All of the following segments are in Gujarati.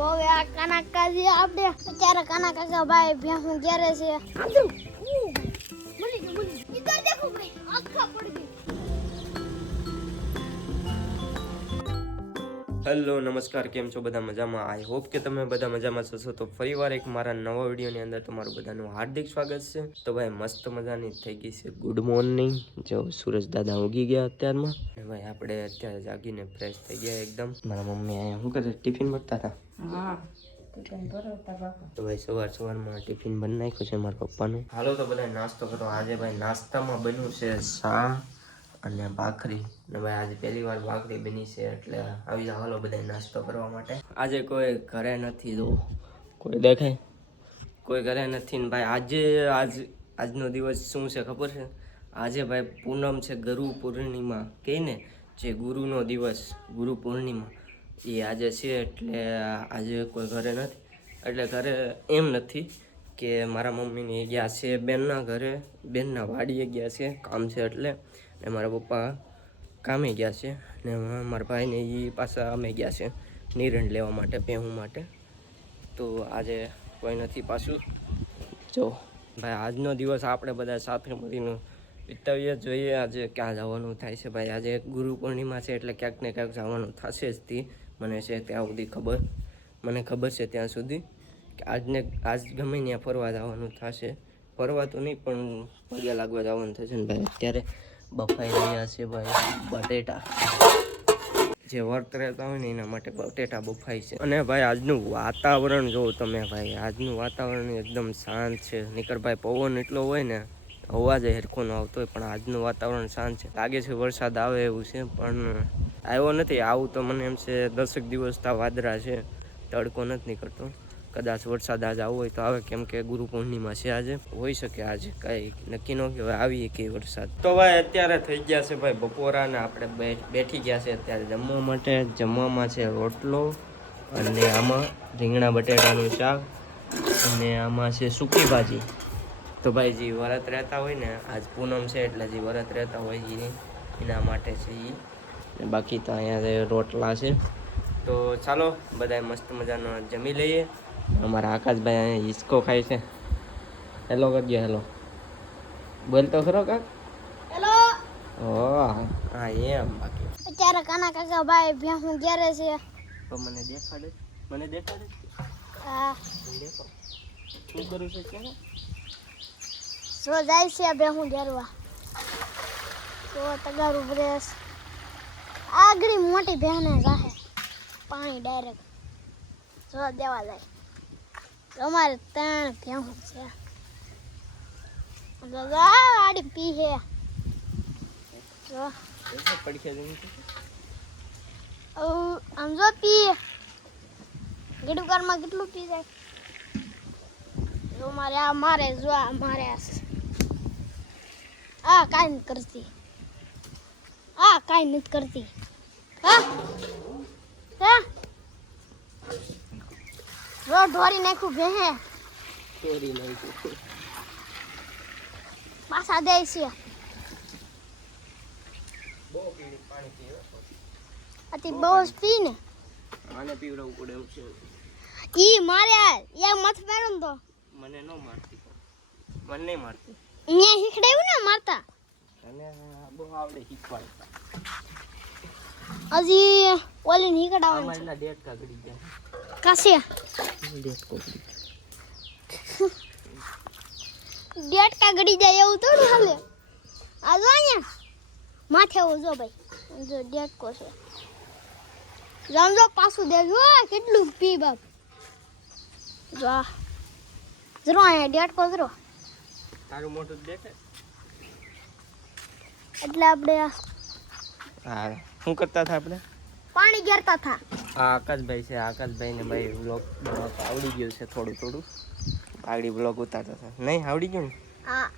જો હવે આ કાના કાજી આપણે અત્યારે કાના કાકા ભાઈ ભેંસું ઘેરે છે ઇધર દેખો ભાઈ આખા પડી ગઈ. હેલો નમસ્કાર, કેમ છો બધા? મજામાં? આઈ હોપ કે તમે બધા મજામાં છો. તો ફરીવાર એક મારા નવા વિડીયોની અંદર તમારું બધાનું હાર્દિક સ્વાગત છે. તો ભાઈ મસ્ત મજાની થઈ ગઈ છે ગુડ મોર્નિંગ. જો સુરજ દાદા ઉગી ગયા અત્યારમાં. ભાઈ આપણે અત્યારે જાગીને ફ્રેશ થઈ ગયા એકદમ. મારા મમ્મી અહીંયા શું કરે? ટિફિન ભરતા હતા. હા ટિફિન ભરતા બાપા. તો ભાઈ સવારમાં ટિફિન બની નાખ્યું છે મારા પપ્પાનું. હાલો તો બધા નાસ્તો કરો. આજે ભાઈ નાસ્તામાં બન્યું છે શા અને ભાખરી. ને ભાઈ આજે પહેલી વાર ભાખરી બની છે એટલે આવી જાવ હાલો બધા નાસ્તો કરવા માટે. આજે કોઈ ઘરે નથી, જો કોઈ દેખાય? કોઈ ઘરે નથી ને ભાઈ આજનો દિવસ શું છે ખબર છે? આજે ભાઈ પૂનમ છે, ગુરુ પૂર્ણિમા કહે ને, જે ગુરુનો દિવસ, ગુરુ પૂર્ણિમા એ આજે છે. એટલે આજે કોઈ ઘરે નથી. એટલે ઘરે એમ નથી કે મારા મમ્મીને ગયા છે બેનના ઘરે, બેનના વાડીએ ગયા છે, કામ છે એટલે. ને મારા પપ્પા કામે ગયા છે ને મારા ભાઈને એ પાછા અમે ગયા છે નિરણ લેવા માટે, ભેહું માટે. તો આજે કોઈ નથી પાછું. જો ભાઈ આજનો દિવસ આપણે બધા સાથે મળીને વિતાવીએ. જોઈએ આજે ક્યાં જવાનું થાય છે ભાઈ. આજે ગુરુ પૂર્ણિમા છે એટલે ક્યાંક ને ક્યાંક જવાનું થશે જ. તે મને છે ત્યાં સુધી ખબર, મને ખબર છે ત્યાં સુધી કે આજ ગમે ત્યાં ફરવા જવાનું થશે. ફરવા તો નહીં પણ પગે લાગવા જવાનું થશે ને ભાઈ. અત્યારે બફાઈ રહ્યા છે ભાઈ બટેટા. જે વર્ત રહેતા હોય ને એના માટે બટેટા બફાઈ છે. અને ભાઈ આજનું વાતાવરણ જોવો તમે ભાઈ. આજનું વાતાવરણ એકદમ શાંત છે. નીકળ ભાઈ પવન એટલો હોય ને, અવાજ હેરખો ન આવતો હોય, પણ આજનું વાતાવરણ શાંત છે. લાગે છે વરસાદ આવે એવું છે પણ આવ્યો નથી. આવું તો મને એમ છે 10 દિવસ તા વાદળા છે, તડકો નથી નીકળતો. કદાચ વરસાદ આજે આવો હોય તો આવે, કેમ કે ગુરુ પૂર્ણિમા છે આજે. હોઈ શકે આજે, કાંઈ નક્કી ન કહેવાય આવીએ કે વરસાદ. તો ભાઈ અત્યારે થઈ ગયા છે ભાઈ બપોરા ને આપણે બેઠી ગયા છે અત્યારે જમવા માટે. જમવામાં છે રોટલો અને આમાં રીંગણા બટેટાનું શાક અને આમાં છે સૂકી ભાજી. તો ભાઈ જે વ્રત રહેતા હોય ને, આજ પૂનમ છે એટલે જે વ્રત રહેતા હોય એના માટે છે એ. બાકી તો અહીંયા રોટલા છે. તો ચાલો બધાય મસ્ત મજાનો જમી લઈએ. અમારા આકાશભાઈ અહીંયા હિસકો ખાય છે. હેલો કરજો, હેલો બોલ તો ખરો કાક. હેલો. હા એમ. બાકી અત્યારે કાના કાકા ભાઈ ભેંસું ઘેરે છે. તો મને દેખાડે, મને દેખાડે. હા દેખો શું કરું છે ક્યાં? સો જાય છે ભેંસું ઘેરવા. તો તગારું બ્રેસ આગળ મોટી ભેંને જાહે પાણી ડાયરેક્ટ જો દેવા જાય. અમારે 3 ભેંસું છે. આડી પી હે જો પડખે જઈને આમ જો પી ગીડું કારમાં કેટલું પી જાય. જો મારે જો મારે આ કાંઈ નથી કરતી, આ કાંઈ નથી કરતી. હા હા જો ઢોરી નાખ્યું ભેહે, ચોરી નાખ્યું. પાછા દે છે. બહુ પીણી પાણી પીવે. અતિ બહુ જ પી ને આને પીવડાવવું પડે એવું છે. ઈ મારે એક મત માર્યો ને તો મને ન મારતી, મને નહીં મારતી. મેં શીખડાવ્યું ને મારતા. અને બહુ આવડે શીખવાડતા. હજી ઓલી આમાં નીકળાવાની એટલા ડેટકા ગળી ગયા. કાશે ડેટકો ડેટકા ગડી જાય એવું થોડું હાલે. આ જો અહીંયા માથે એવું જો ભાઈ, જો ડેટકો છે. સમજો પાછું દેજો કેટલું પી બાપ. જો જરો અહીંયા ડેટકો જરો. તારું મોટું દેખે એટલે આપણે હા શું કરતા હતા આપણે? પાણી ગેરતા હતા. આ આકાશભાઈ છે. આકાશભાઈને ભાઈ વ્લોગ બનાવતા આવડી ગયું છે થોડું થોડું. આગળ વ્લોગ ઉતારતા હતા. નહીં આવડી ગયું ને? હા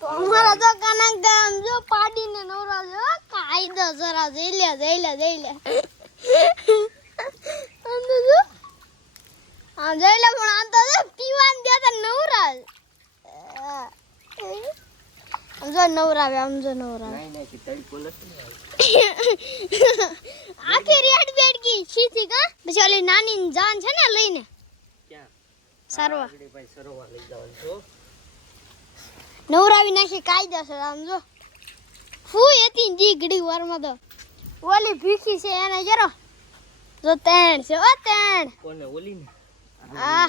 તો અમારા તો કાના ગામ જો પાડીને નવરા જો કાયદો જરા જઈ લે અંદર જો આ જઈ લે પણ આ તો પીવાન દેતા નવરા જો નવરાવે આમ જો નવરાવે. નહીં કે તડકો નથી. આખી રેડ બેડ ઈ સીધી કા પછી ઓલી નાની જાન છે ને લઈને ક્યાં સરવા આગળ ભાઈ સરોવર લઈ જવાનું છો નવરાવી નાખી કાયદેસર આમ જો ફૂઈ હતી જી ઘડી વારમાં તો ઓલી ભીખી છે એને જરો જો તેણ છે ઓ તેણ કોને ઓલી ને આ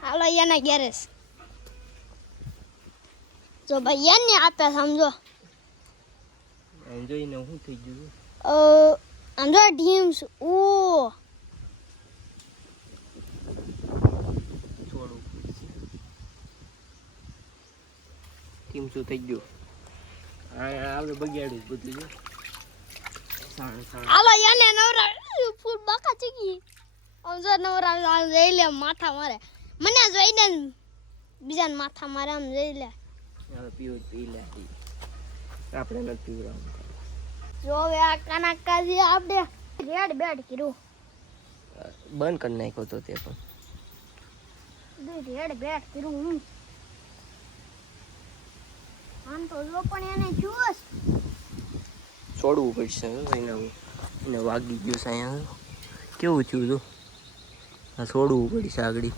હાલો એને ગેરેસ જો ભાઈ એને આપે સમજો જોઈને શું થઈ ગયું આમ જો ઢીમ્સ ઓ થોડું કેમ શું થઈ ગયું આપણે બગાડ્યું જ બધું છે હાલો એને નવરાવી ફૂલ બાકા ચીકી આમ જો નવરાવી જઈ લે માથા મારે મને જોઈને બીજાને માથા મારે આમ જઈ લે હવે પીવું પી લે આપણે નથી પીવડાવવાનું જો હવે આ કાના કાજી આપણે રેડ બેડ કર્યું બંધ કરી નાખ્યો તો તે પણ રેડ બેડ કર્યું હું આમ તો જો પણ એને જોશ છોડવું પડશે એને વાગી ગયું છે અહીંયા કેવું થયું હતું આ છોડવું પડશે આગળ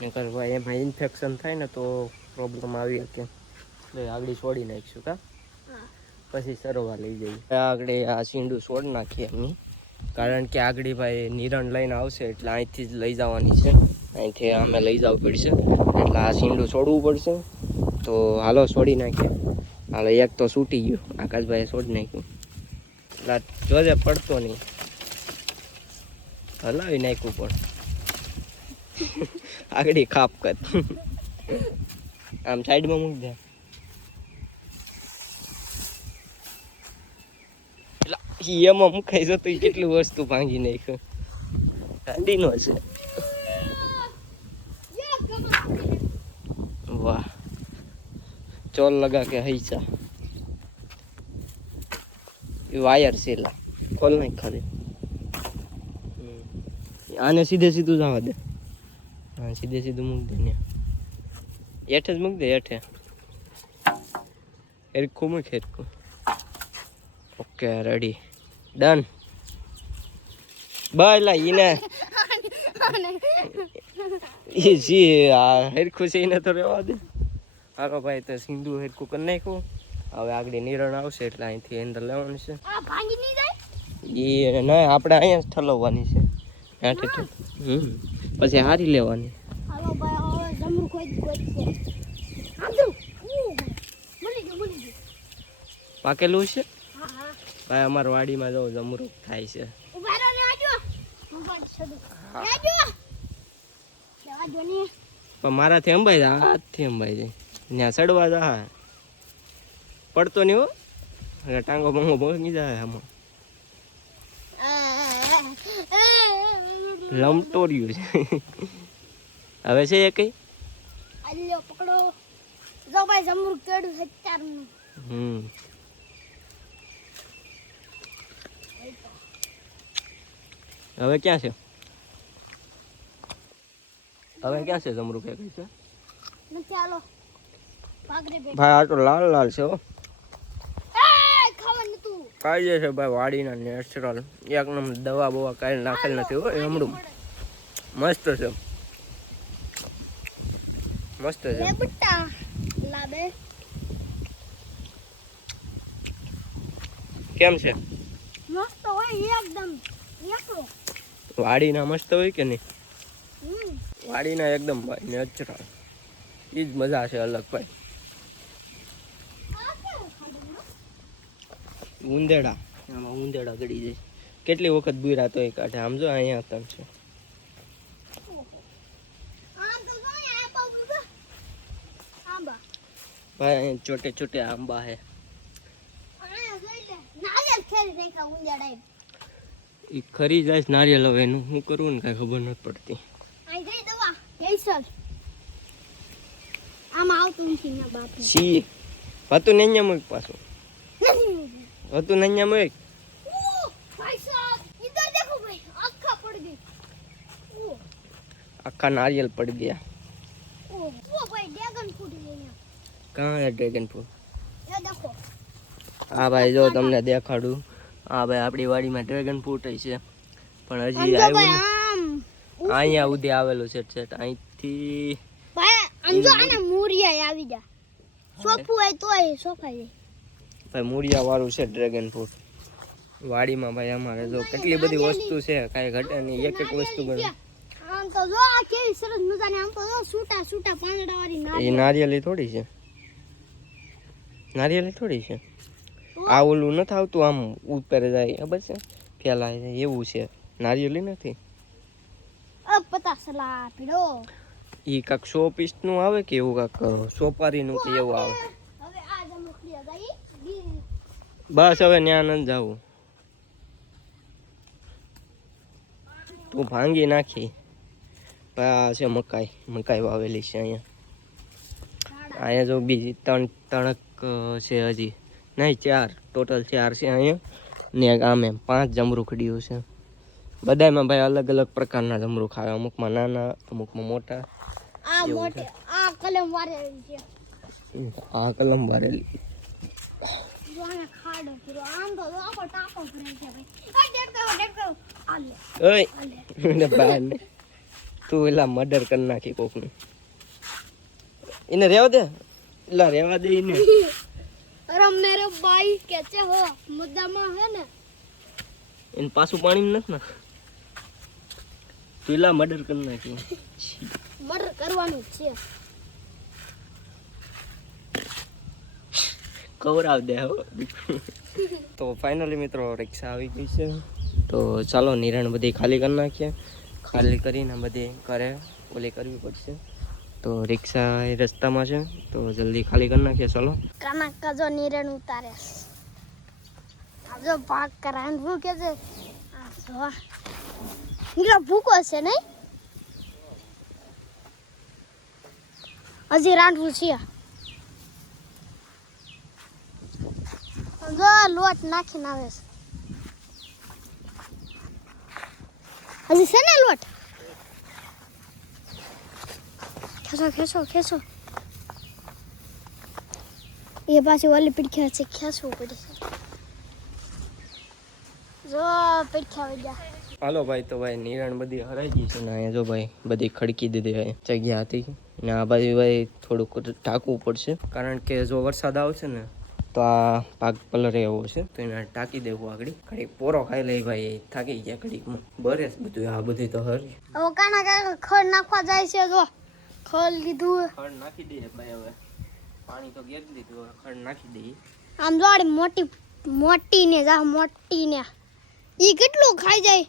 નકર ભાઈ એમાં ઇન્ફેક્શન થાય ને તો પ્રોબ્લેમ આવી શકે એટલે આગળ છોડી નાખીશું કા પછી સરોવર લઈ જઈએ આગળ આ સીંડું છોડ નાખીએ અમે કારણ કે આગળ ભાઈ નિરણ લઈને આવશે એટલે અહીંથી જ લઈ જવાની છે અહીંથી અમે લઈ જવું પડશે એટલે આ સીંડું છોડવું પડશે તો હાલો છોડી નાખીએ હાલો એક તો છૂટી ગયું આકાશભાઈએ છોડી નાખ્યું એટલે જોજે પડતો નહીં હલાવી નાખ્યું પણ આગળ ખાપ કર આમ સાઈડમાં મૂકી દે એમાં મુકાઈ જતો કેટલી વસ્તુ ભાંગી નાખ્યું ગાડીનો છે વાહ ચોલ લગા કે હૈસા વાયર છે લા ખોલ નાખ ખાલી આને સીધે સીધું જવા દે હા સીધે સીધું મૂક દે ને હેઠે જ મૂક દે હેઠે હેરખું મૂક હેરખું ઓકે રેડી ડન બાયલા ઈને ઈ જી આ હેરખું છે એને તો રહેવા દે હાલો ભાઈ તો સિંધુ હેરખું કરી નાખ્યું હવે આગળ નિરણ આવશે એટલે અહીંથી અંદર લેવાનું છે આ ભાંગી નહીં એ જાય ના આપણે અહીંયા જ ઠલવવાની છે હેઠે પછી હારી લેવાની હાલો ભાઈ હવે જમરૂ કોઈ છે આંધુ મળી ગયું પાકેલું છે હા હા ભાઈ અમારા વાડીમાં જો જમરૂક થાય છે ઉભા રહો ને આજો ભગવાન છોડો આજો આજો ને પણ મારાથી અંબાઈ જાય હાથથી અંબાઈ જાય ત્યાં સડવા જા પડતો નહીં હો ટાંગો બંગો ભાંગી જાય આમાં લમટોર્યું છે હવે છે એ કઈ અલ્યો પકડો જો ભાઈ જમરૂક તોડ્યું હત્યારનું હવે ક્યાં છે હવે ક્યાં છે જમરૂક એ કઈ છે નથી હાલો પાગરે બે ભાઈ આ તો લાલ લાલ છે હો ખાવા નતું કાઢી છે ભાઈ વાડીના નેચરલ એક નંબર દવા બવા કાંઈ નાખેલ નથી હો હમણાં મસ્ત છે મસ્ત છે લે બટ્ટા લાબે કેમ છે મસ્ત હોય એકદમ એકલો વાડીના મસ્ત હોય કે નહીં વાડીના એકદમ ભાઈ નેચરલ એ જ મજા છે અલગ ભાઈ ઉંદેડા આમાં ઉંદેડા ગળી જાય કેટલી વખત બુરા તોય કાઢે આમ જો અહીંયા તન છે આમ તો જોય આ પાઉ આંબા ભાઈ અહીંયા छोटे छोटे आंबा है આયા જોઈ લે નારિયેળ ખેરી નાખા ઉંજાડાઈ એ ખરી જાય નારિયેલ હવે એનું શું કરવું ને કાંઈ ખબર નથી પડતી આઈ ગઈ દવા કેસર આમ આવતું નથી ના બાપ સી હતું ને અહીંયા મૂક પાછું હતું ને અહીંયા મૂક ભાઈ સાહેબ इधर देखो भाई आँखा पड़ गई ओ આખા નારિયેલ પડી ગયા ओ भाई ड्रैगन फ्रूट ले लिया कहाँ है ड्रैगन फ्रूट ये देखो હા ભાઈ જો તમને દેખાડું હા ભાઈ આપણી વાડીમાં ડ્રેગન ફ્રૂટ છે પણ હજી આમ જો આવ્યું ભાઈ નહીં. આમ અહીંયા સુધી આવેલું છે છેટ અહીંથી. ભાઈ આમ જો આને મૂરિયા આવી જા સોફું હોય તોય સોફાઈ જાય. ભાઈ મૂળિયા વાળું છે ડ્રેગન ફ્રૂટ વાડીમાં. ભાઈ અમારે જો કેટલી બધી વસ્તુ છે, કાંઈ ઘટે નહીં, એક એક વસ્તુ બને. આમ તો જો આ કેવી સરસ મજાની આમ તો જો છૂટા છૂટા પાંદડા વાળી એ નારિયેળ. નારિયેળી થોડી છે, નારિયેળી થોડી છે. આ ઓલું નથી આવતું આમ ઉપર જાય ખબર છે, ફેલાય જાય એવું છે, નારિયેળી નથી. પતાસલા પીડો એ કાંક 100 પીસનું આવે કે એવું કાંક સોપારીનું કે એવું આવે. હવે આ જમખડી જાય બસ હવે ત્યાં નથી જવું, તું ભાંગી નાખી. આ છે મકાઈ, મકાઈ વાવેલી છે અહીંયા. અહીંયા જો બીજી 3 તણક છે હજી, નહીં 4 ટોટલ 4 છે અહીંયા. ને આમે 5 જમરૂખડીઓ છે. બધામાં ભાઈ અલગ અલગ પ્રકારના જમરૂખ આવે, અમુકમાં નાના, અમુકમાં મોટા. આ મોટે આ કલમ વારે છે આ કલમ વારેલી. જો આને ખાડો પૂરો આમ તો આખો ટાપો ભરાય છે ભાઈ. આ દેખો આલે ઓય બહાર ને તું એલા મર્ડર કરી નાખી કોકનું. એને રહેવા દે, એલા રહેવા દે એને. અરે મેરે ભાઈ કેસે હો મુદ્દામાં હે ને એને પાછું પાણી નથી ના, તું એલા મર્ડર કરી નાખી. મર્ડર કરવાનું છે. કવરાવ દે હો. તો ફાઇનલી મિત્રો રિક્ષા આવી ગઈ છે, તો ચાલો નિરણ બધી ખાલી કરી નાખીએ. ખાલી કરીને બધી ઘરે ઓલી કરવી પડશે. તો રિક્ષા એ રસ્તામાં છે, તો જલ્દી ખાલી કરી નાખીએ. ચાલો કાના જો નિરણ ઉતારે આ જો ભાગ કરાન ભૂકે છે. આ જો નીરો ભૂકો છે નહીં, હજી રાંધવું છે. જો લોટ નાખીને આવે છે હજી છે ને લોટ. ખેંચો ખેંચો ખેંચો એ પાછી ઓલી પીડખ્યા છે, ખેંચવું પડશે. જો પીડખ્યા વઈ ગયા. હાલો ભાઈ, તો ભાઈ નિરણ બધી હરાઈ ગઈ છે ને અહીંયા જો ભાઈ બધી ખડકી દીધી જગ્યા હતી ને આ બાજુ ભાઈ થોડુંક ટાંકવું પડશે, કારણ કે જો વરસાદ આવશે ને તો આ પાક પલરે એવો છે, તો એને ટાંકી દેવું. આગળ ઘડીક પોરો ખાઈ લઈ ભાઈ, થાકી ગયા ઘડીકમાં. બરેસ બધું આ બધું તો હરી. હવે કાના કાકા ખડ નાખવા જાય છે. જો ખડ લીધું, ખડ નાખી દઈએ ભાઈ. હવે પાણી તો ગેર લીધું, હવે ખડ નાખી દઈએ. આમ જોડે મોટી મોટી ને જા મોટી ને ઈ કેટલું ખાઈ જાય,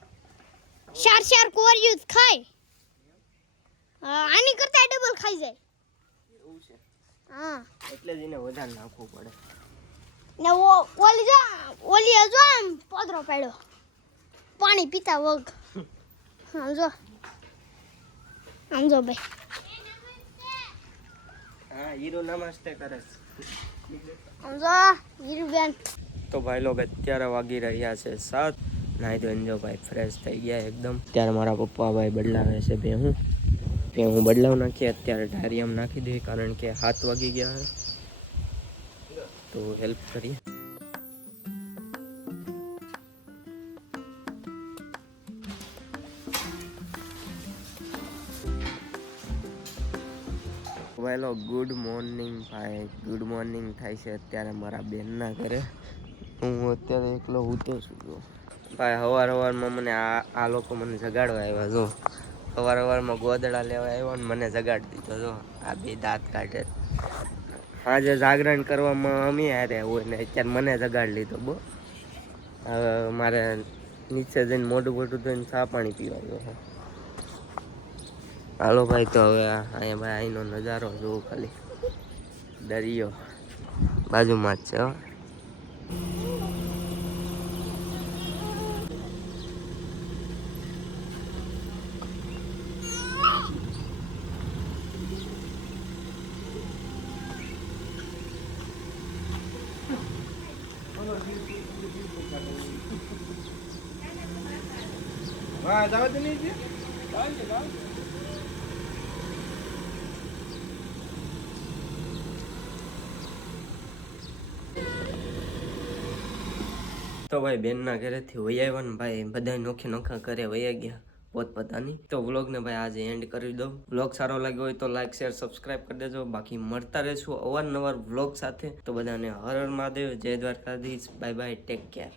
4 કોરિયું જ ખાય. આની કરતા ડબલ ખાઈ જાય. એવું છે, હા એટલે જ એને વધારે નાખવું પડે. ને ઓલી જો ઓલી જો આમ પોદરો પાડ્યો પાણી પીતા વગ. આમ જો ભાઈ. હા હીરો નમસ્તે કરે. આમ જો હીરુબેન. તો ભાઈ લોગ અત્યારે વાગી રહ્યા છે 7. નાઈ ધોઈને જો ભાઈ ફ્રેશ થઈ ગયા એકદમ. ત્યારે મારા પપ્પા ભાઈ બદલાવે છે ભેહું બદલાવ નાખીએ. અત્યારે ઢારિયામાં નાખી દઈએ, કારણ કે 7 વાગી ગયા છે, તો હેલ્પ કરીએ. વેલો ગુડ મોર્નિંગ ભાઈ, ગુડ મોર્નિંગ થાય છે અત્યારે મારા બેનના ઘરે. હું અત્યારે એકલો ઊતો છું. જો ભાઈ સવારમાં મને આ લોકો મને જગાડવા આવ્યા. જો સવારમાં ગોદડા લેવા આવ્યો ને મને જગાડી દીધો. જો આ બે દાંત કાઢે. આજે જાગરણ કરવામાં અમે હારે હોય ને અત્યારે મને જગાડી લીધો. હવે મારે નીચે જઈને મોઢું ધોઈને ચા પાણી પીવાયો છે. હાલો ભાઈ, તો હવે અહીંયા ભાઈ અહીંનો નજારો જોવો ખાલી. દરિયો બાજુમાં જ છે હો. તો ભાઈ બેનના ઘરેથી વહી આવ્યા ને ભાઈ બધા નોખા ઘરે વહી ગયા પોતપોતાની. તો વ્લોગને ભાઈ આજે એન્ડ કરી દઉં. વ્લોગ સારો લાગ્યો હોય તો લાઈક શેર સબસ્ક્રાઇબ કરી દેજો. બાકી મળતા રહેશું અવારનવાર વ્લોગ સાથે. તો બધાને હર હર મહાદેવ, જય Dwarkadhish, bye bye, take care.